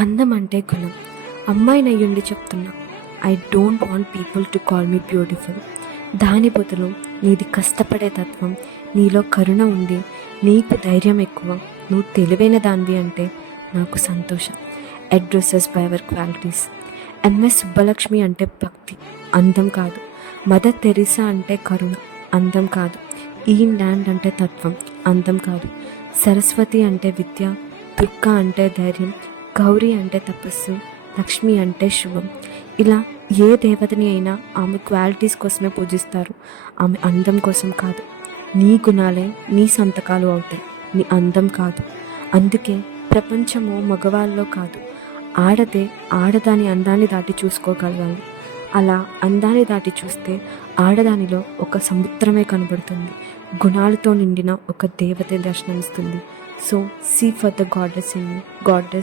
అందం అంటే గుణం. అమ్మాయినయ్యుండి చెప్తున్నా, I don't want people to call me beautiful. దాని బదులు నీది కష్టపడే తత్వం, నీలో కరుణ ఉంది, నీకు ధైర్యం ఎక్కువ, నువ్వు తెలివైన దానివి అంటే నాకు సంతోషం. Addresses by our qualities. MS Subbulakshmi అంటే భక్తి, అందం కాదు. మదర్ తెరీసా అంటే కరుణ, అందం కాదు. ఈన్ ల్యాండ్ అంటే తత్వం, అందం కాదు. సరస్వతి అంటే విద్య, దుర్గా అంటే ధైర్యం, గౌరీ అంటే తపస్సు, లక్ష్మి అంటే శుభం. ఇలా ఏ దేవతని అయినా ఆమె క్వాలిటీస్ కోసమే పూజిస్తారు, ఆమె అందం కోసం కాదు. నీ గుణాలే నీ సంతకాలు అవుతాయి, నీ అందం కాదు. అందుకే ప్రపంచము మగవాళ్ళలో కాదు, ఆడదే ఆడదాని అందాన్ని దాటి చూసుకోగలగాలి. అలా అందాన్ని దాటి చూస్తే ఆడదానిలో ఒక సముద్రమే కనబడుతుంది, గుణాలతో నిండిన ఒక దేవతే దర్శనమిస్తుంది. So see for the goddess in you, goddess.